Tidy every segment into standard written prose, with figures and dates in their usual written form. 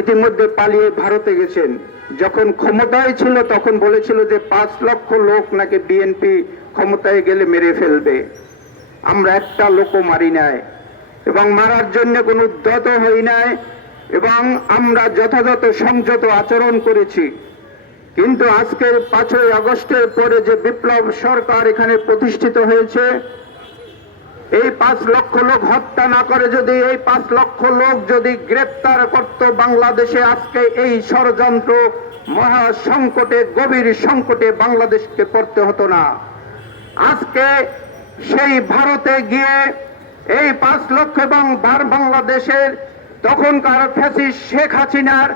ইতিমধ্যে পালিয়ে ভারতে গেছেন। যখন ক্ষমতায় ছিল তখন বলেছিল যে 5 লক্ষ লোক নাকি বিএনপি ক্ষমতায় গেলে মেরে ফেলবে। আমরা একটা লোকও মারি নাই এবং মারার জন্য কোনো উদ্যত হই নাই এবং আমরা যথাযথ সংযত আচরণ করেছি। কিন্তু আজকের 5ই আগস্টের পরে যে বিপ্লব সরকার এখানে প্রতিষ্ঠিত হয়েছে, এই 5 লক্ষ লোক হত্যা না করে যদি এই 5 লক্ষ লোক যদি গ্রেপ্তার করত, বাংলাদেশে আজকে এই ষড়যন্ত্র মহা সংকটে, গভীর সংকটে বাংলাদেশকে পড়তে হতো না। আজকে সেই ভারতে গিয়ে এই 5 লক্ষ এবং বাংলাদেশের তখনকার ফ্যাসিস্ট শেখ হাসিনার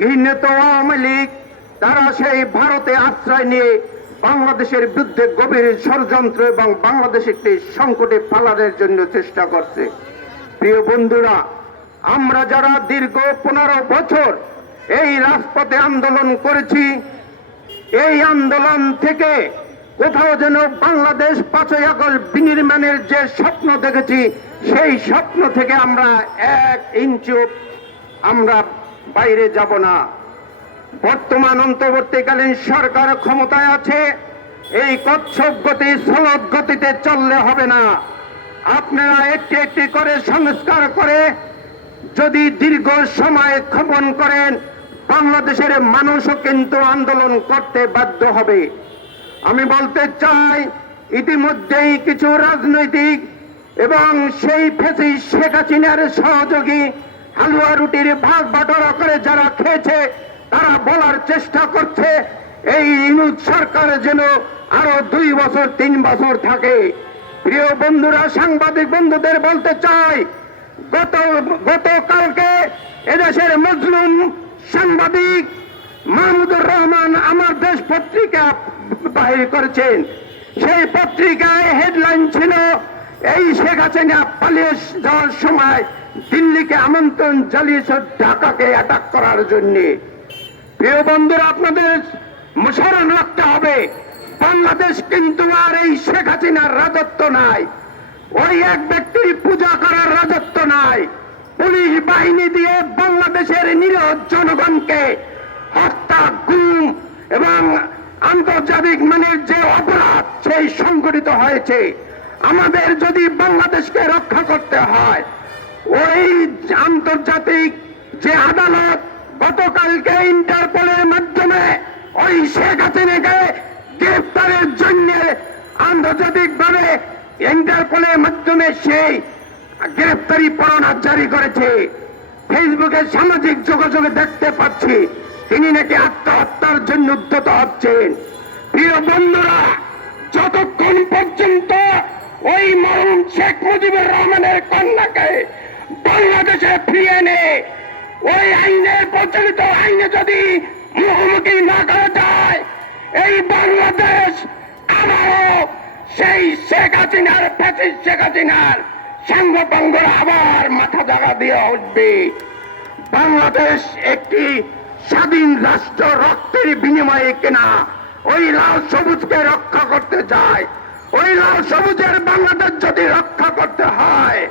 ঘৃণিত আওয়ামী লীগ, তারা সেই ভারতে আশ্রয় নিয়ে বাংলাদেশের বিরুদ্ধে গভীর ষড়যন্ত্র এবং বাংলাদেশ একটি সংকটে ফেলানোর জন্য চেষ্টা করছে। প্রিয় বন্ধুরা, আমরা যারা দীর্ঘ 15 বছর এই রাজপথে আন্দোলন করেছি, এই আন্দোলন থেকে কোথাও যেন বাংলাদেশ 5ই আগস্ট বিনির্মাণের যে স্বপ্ন দেখেছি, সেই স্বপ্ন থেকে আমরা 1 ইঞ্চিও আমরা বাইরে যাব না। বর্তমান অন্তর্বর্তীকালীন সরকার ক্ষমতায় আছে, এই কচ্ছপ গতি সলদ গতিতে চললে হবে না। আপনারা একটি একটি করে সংস্কার করে যদি দীর্ঘ সময় ক্ষমন করেন, বাংলাদেশের মানুষও কিন্তু আন্দোলন করতে বাধ্য হবে। আমি বলতে চাই, ইতিমধ্যেই কিছু রাজনৈতিক এবং সেই ফ্যাসিস্ট শেখ হাসিনার সহযোগী হালুয়া রুটির ভাগ বাটোয়ারা করে যারা খেয়েছে, তারা বলার চেষ্টা করছে এই ইউনূস সরকার যেন আরো 2 বছর 3 বছর থাকে। প্রিয় বন্ধুরা, সাংবাদিক বন্ধুদের বলতে চাই, গতকালকে এদেশের মজলুম সাংবাদিক মাহমুদুর রহমান আমার দেশ পত্রিকা বাহির করেছেন। সেই পত্রিকায় হেডলাইন ছিল, এই শেখ হাসিনা পালিয়ে যাওয়ার সময় দিল্লিকে আমন্ত্রণ জানিয়েছে ঢাকাকে অ্যাটাক করার জন্য। প্রিয় বন্ধুরা, আপনাদের স্মরণ রাখতে হবে, বাংলাদেশ কিন্তু আর এই শেখ হাসিনার রাজত্ব নাই, ওই এক ব্যক্তির পূজা করার রাজত্ব নাই। পুলিশ বাহিনী দিয়ে বাংলাদেশের নিরীহ জনগণকে হত্যা, গুম এবং আন্তর্জাতিক মানের যে অপরাধ সেই সংঘটিত হয়েছে। আমাদের যদি বাংলাদেশকে রক্ষা করতে হয়, ওই আন্তর্জাতিক যে আদালত গতকালকে ইন্টারপোলের মাধ্যমে ওই শেখ হাসিনাকে গ্রেফতারের জন্য আন্তর্জাতিক ভাবে ইন্টারপোলের মাধ্যমে সেই গ্রেফতারি পরোয়ানা জারি করেছে। ফেসবুকে সামাজিক যোগাযোগে দেখতে পাচ্ছি তিনি নাকি আত্মহত্যার জন্য উদ্যত হচ্ছেন। প্রিয় বন্ধুরা, যতক্ষণ পর্যন্ত ওই মরহুম শেখ মুজিবুর রহমানের কন্যাকে বাংলাদেশে ফিরিয়ে এনে ওই আইনের প্রচলিত আইনে যদি মুখোমুখি না করা যায়, এই বাংলাদেশ আবারও সেই শেখ হাসিনার ফ্যাসিস্ট শেখ হাসিনার সাঙ্গপাঙ্গরা আবার মাথা জাগা দিয়ে উঠবে। বাংলাদেশ একটি স্বাধীন রাষ্ট্র, রক্তের বিনিময়ে কেনা। ওই লাল সবুজকে রক্ষা করতে চায়, ওই লাল সবুজের বাংলাদেশ যদি রক্ষা করতে হয়,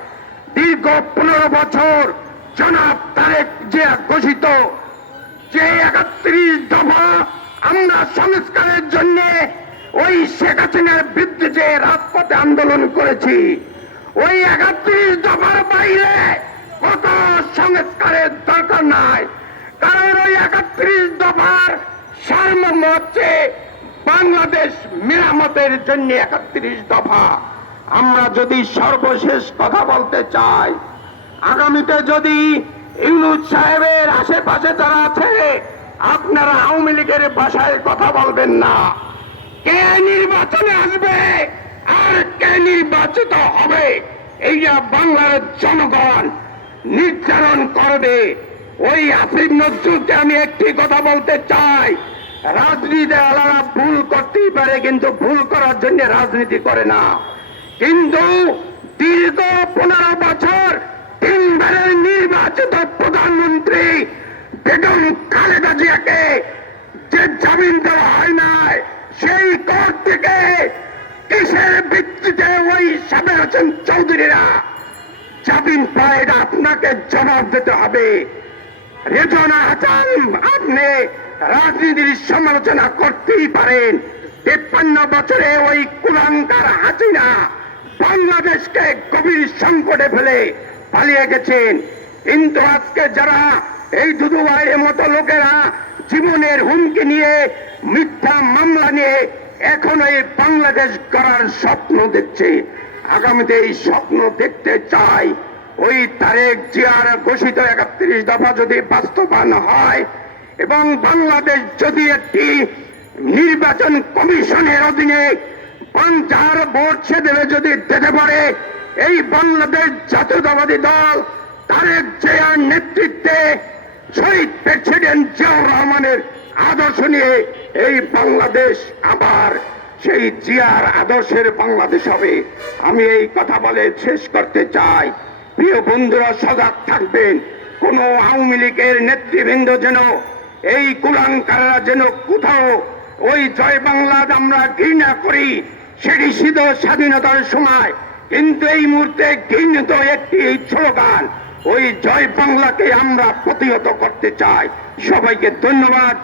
দীর্ঘ 15 বছর জনাব তারেক জিয়া ঘোষিত যে 31 দফা আমরা সংস্কারের জন্য ওই শেখ হাসিনার বিরুদ্ধে যে রাজপথে আন্দোলন করেছি, ওই 31 দফার বাইরে কত সংস্কারের দরকার নাই। কারণ ওই 31 দফার সারমর্ম হচ্ছে বাংলাদেশ মেরামতের জন্য 31 দফা। আমরা যদি সর্বশেষ কথা বলতে চাই, আগামীতে যদি ইউনূস সাহেবের আশেপাশে যারা আছে, আপনারা আওয়ামী লীগের ভাষায় কথা বলবেন না। কে নির্বাচনে আসবে আর কে নির্বাচিত হবে, এইটা বাংলার জনগণ নির্ধারণ করবে। ওই আসিফ নজরুলকে আমি একটি কথা বলতে চাই, রাজনীতি আলাদা ভুল করতেই পারে, কিন্তু ভুল করার জন্য রাজনীতি করে না। কিন্তু দীর্ঘ 15 বছর 3 বারের নির্বাচিত প্রধানমন্ত্রী বেগম খালেদা জিয়াকে যে জামিন দেওয়া হয় নাই, সেই কোর্ট থেকে কিসের ভিত্তিতে ওই সাবের হোসেন চৌধুরীরা জামিন পায়, এটা আপনাকে জবাব দিতে হবে। রেজওয়ানা হাসান, আপনি রাজনীতির সমালোচনা করতেই পারেন। 53 বছরে ওই কুলাঙ্গার হাসিনা বাংলাদেশকে গভীর সংকটে ফেলে পালিয়ে গেছেন। কিন্তু আজকে যারা এই দুদুভাইয়ের মতো লোকেরা জীবনের হুমকি নিয়ে, মিথ্যা মামলা নিয়ে এখন এই বাংলাদেশ গড়ার স্বপ্ন দেখছে, আগামীতে এই স্বপ্ন দেখতে চাই, ওই তারেক জিয়ার ঘোষিত 31 দফা যদি বাস্তবায়ন হয় এবং বাংলাদেশ যদি একটি নির্বাচন কমিশনের অধীনে 50 ভোট সে দেবে যদি দিতে পারে, এই বাংলাদেশ জাতীয়তাবাদী দল তারেক জিয়ার নেতৃত্বে শহীদ প্রেসিডেন্ট জিয়াউর রহমানের আদর্শ নিয়ে এই বাংলাদেশ আবার সেই জিয়ার আদর্শের বাংলাদেশ হবে। আমি এই কথা বলে শেষ করতে চাই, প্রিয় বন্ধুরা সজাগ থাকবেন, কোন আওয়ামী লীগের নেতৃবৃন্দ যেন, এই কুলাঙ্কাররা যেন কোথাও ওই জয় বাংলা আমরা ঘৃণা করি, সেটি ছিল স্বাধীনতার সময়, কিন্তু এই মুহূর্তে ঘৃণিত একটি স্লোগান, ওই জয় বাংলাকে আমরা প্রতিহত করতে চাই। সবাইকে ধন্যবাদ।